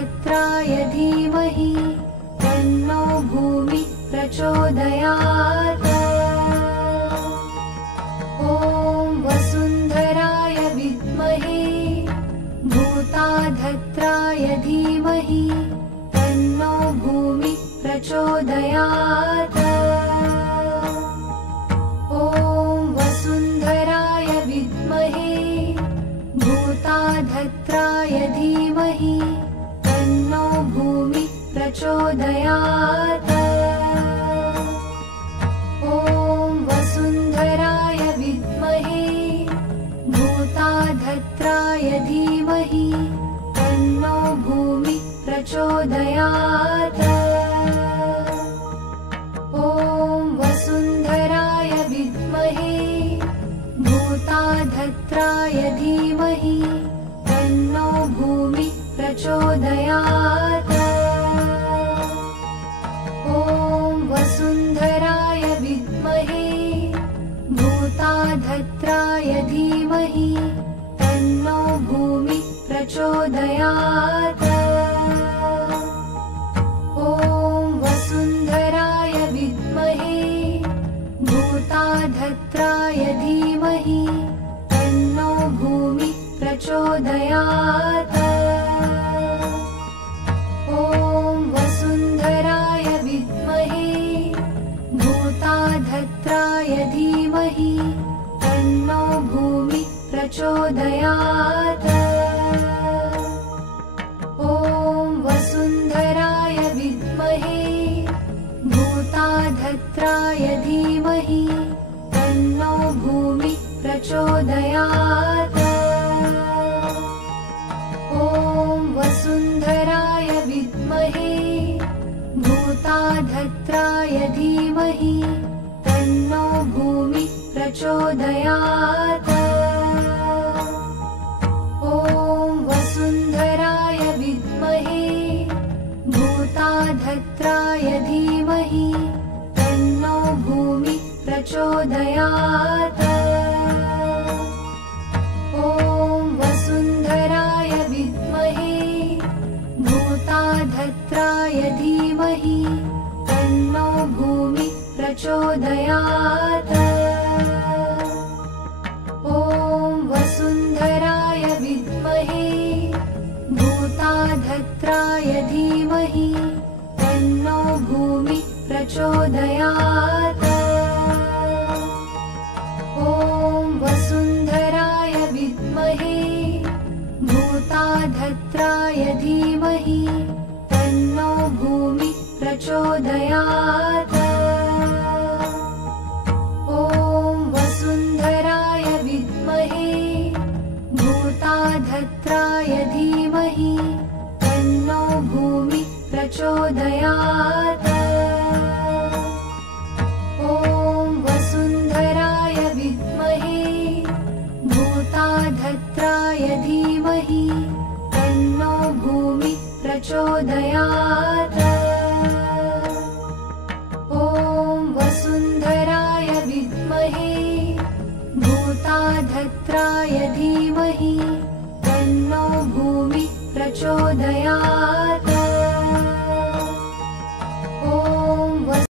भूताधत्राय धीमहि तन्नो भूमिः प्रचोदयात्। ॐ वसुन्धराय विद्महे भूताधत्राय धीमहि तन्नो भूमिः प्रचोदयात्। ॐ वसुन्धराय विद्महे भूताधत्राय धीमहि तन्नो भूमिः प्रचोदयात्। ॐ वसुन्धराय विद्महे भूताधत्राय धीमहि तन्नो भूमिः प्रचोदयात्। ॐ वसुन्धराय विद्महे भूताधत्राय धीमहि तन्नो भूमिः प्रचोदयात्। ॐ वसुन्धराय विद्महे भूताधत्राय धीमहि तन्नो भूमिः प्रचोदयात्। ॐ वसुन्धराय विद्महे भूताधत्राय धीमहि तन्नो भूमिः प्रचोदयात्। ॐ वसुन्धराय विद्महे भूताधत्राय धीमहि तन्नो भूमिः प्रचोदयात्। ॐ वसुन्धराय विद्महे भूताधत्राय धीमहि तन्नो भूमिः प्रचोदयात्। ॐ वसुन्धराय विद्महे भूताधत्राय धीमहि तन्नो भूमिः प्रचोदयात्। ॐ वसुन्धराय विद्महे भूताधत्राय धीमहि तन्नो भूमिः प्रचोदयात्। ॐ वसुन्धराय विद्महे भूताधत्राय धीमहि तन्नो भूमिः प्रचोदयात्। ॐ वसुन्धराय विद्महे भूताधत्राय धीमहि तन्नो भूमिः प्रचोदयात्। ॐ वसुन्धराय विद्महे भूताधत्राय धीमहि तन्नो भूमिः प्रचोदयात्।